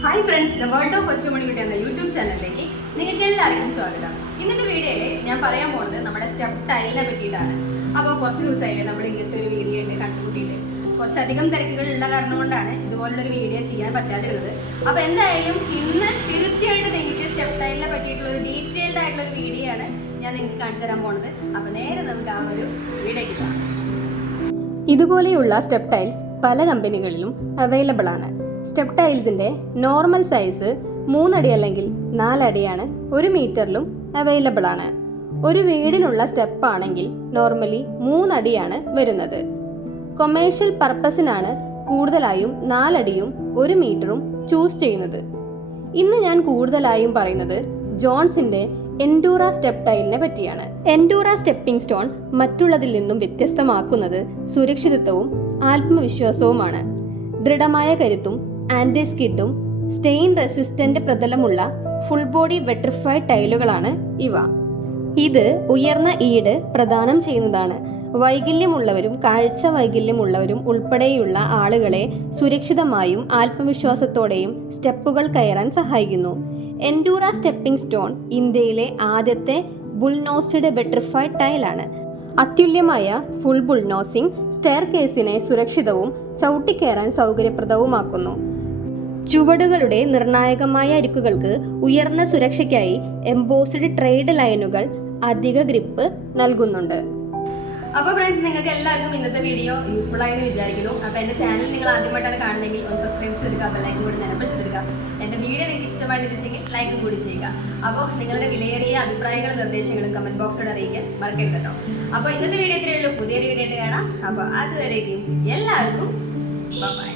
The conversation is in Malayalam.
Hi friends the world of ഒച്ചുമണിക്കുട്ടി എന്ന യൂട്യൂബ് ചാനലിലേക്ക് നിങ്ങൾക്ക് എല്ലാവർക്കും സ്വാഗതം. ഇന്നത്തെ വീഡിയോയിൽ ഞാൻ പറയാൻ പോകുന്നത് നമ്മുടെ സ്റ്റെപ്പ് ടൈലിനെ പറ്റിയിട്ടാണ്. അപ്പോൾ കുറച്ച് ദിവസമായില്ലേ നമ്മൾ ഇങ്ങനത്തെ ഒരു വീഡിയോ ഉണ്ട് കണ്ടുകൂട്ടിയിട്ട് കുറച്ചധികം തിരക്കുകളുള്ള കാരണം കൊണ്ടാണ് ഇതുപോലുള്ളൊരു വീഡിയോ ചെയ്യാൻ പറ്റാതിരുന്നത്. അപ്പോൾ എന്തായാലും ഇന്ന് തീർച്ചയായിട്ടും നിങ്ങൾക്ക് സ്റ്റെപ്പ് ടൈലിനെ പറ്റിയിട്ടുള്ള ഒരു ഡീറ്റെയിൽഡ് ആയിട്ടുള്ള ഒരു വീഡിയോ ആണ് ഞാൻ നിങ്ങൾക്ക് കാണിച്ചു തരാൻ പോണത് അപ്പോൾ നേരെ നമുക്ക് ആ ഒരു വീഡിയോയ്ക്ക് ഇതുപോലെയുള്ള സ്റ്റെപ്പ് ടൈൽസ് പല കമ്പനികളിലും അവൈലബിൾ ആണ്. സ്റ്റെപ്പ് ടൈൽസിന്റെ നോർമൽ സൈസ് മൂന്നടി അല്ലെങ്കിൽ നാലടിയാണ്. ഒരു മീറ്ററിലും അവൈലബിൾ ആണ്. ഒരു വീടിനുള്ള സ്റ്റെപ്പ് ആണെങ്കിൽ നോർമലി മൂന്നടിയാണ് വരുന്നത്. കൊമേഴ്ഷ്യൽ പർപ്പസിനാണ് കൂടുതലായും നാലടിയും ഒരു മീറ്ററും ചൂസ് ചെയ്യുന്നത്. ഇന്ന് ഞാൻ കൂടുതലായും പറയുന്നത് ജോൺസിന്റെ എൻഡൂറ സ്റ്റെപ്പ് ടൈലിനെ പറ്റിയാണ്. എൻഡൂറ സ്റ്റെപ്പിംഗ് സ്റ്റോൺ മറ്റുള്ളതിൽ നിന്നും വ്യത്യസ്തമാക്കുന്നത് സുരക്ഷിതത്വവും ആത്മവിശ്വാസവുമാണ്. ദൃഢമായ കരുത്തും ആന്റി സ്കിഡും സ്റ്റെയിൻ റെസിസ്റ്റന്റ് പ്രതലമുള്ള ഫുൾ ബോഡി വെട്രിഫൈഡ് ടൈലുകളാണ് ഇവ. ഇത് ഉയർന്ന ഈട് പ്രദാനം ചെയ്യുന്നതാണ്. വൈകല്യമുള്ളവരും കാഴ്ച വൈകല്യമുള്ളവരും ഉൾപ്പെടെയുള്ള ആളുകളെ സുരക്ഷിതമായും ആത്മവിശ്വാസത്തോടെയും സ്റ്റെപ്പുകൾ കയറാൻ സഹായിക്കുന്നു. എൻഡൂറ സ്റ്റെപ്പിംഗ് സ്റ്റോൺ ഇന്ത്യയിലെ ആദ്യത്തെ ബുൾനോസിഡ് ബെട്രിഫൈഡ് ടൈലാണ്. അത്യുല്യമായ ഫുൾ ബുൾനോസിംഗ് സ്റ്റെയർ കേസിനെ സുരക്ഷിതവും ചവിട്ടിക്കയറാൻ സൗകര്യപ്രദവുമാക്കുന്നു. ചുവടുകളുടെ നിർണായകമായ അരിക്കുകൾക്ക് ഉയർന്ന സുരക്ഷയ്ക്കായി എംബോസ്ഡ് ട്രേഡ് ലൈനുകൾ അധിക ഗ്രിപ്പ് നൽകുന്നുണ്ട്. അപ്പോൾ ഫ്രണ്ട്സ് നിങ്ങൾക്ക് എല്ലാവർക്കും ഇന്നത്തെ വീഡിയോ യൂസ്ഫുൾ ആയി എന്ന് വിചാരിക്കുന്നു. അപ്പോൾ എന്റെ ചാനൽ നിങ്ങൾ ആദ്യമായിട്ടാണ് കാണുന്നതെങ്കിൽ ഒന്ന് സബ്സ്ക്രൈബ് ചെയ്തെടുക്കുക ലൈക്കും കൂടി നിലവിൽ ചെയ്തെടുക്കുക എന്റെ വീഡിയോ നിങ്ങൾക്ക് ഇഷ്ടമായി ലഭിച്ചെങ്കിൽ ലൈക്കും കൂടി ചെയ്യുക. അപ്പോൾ നിങ്ങളുടെ വിലയേറിയ അഭിപ്രായങ്ങളും നിർദ്ദേശങ്ങളും കമന്റ് ബോക്സിലൂടെ അറിയിക്കാൻ മറക്കരുത് കേട്ടോ. അപ്പോൾ ഇന്നത്തെ വീഡിയോ ഇത്രയേ ഉള്ളൂ. പുതിയൊരു വീഡിയോ ആയിട്ട് കാണാം. അപ്പോൾ അതുവരേക്കും എല്ലാവർക്കും ബൈ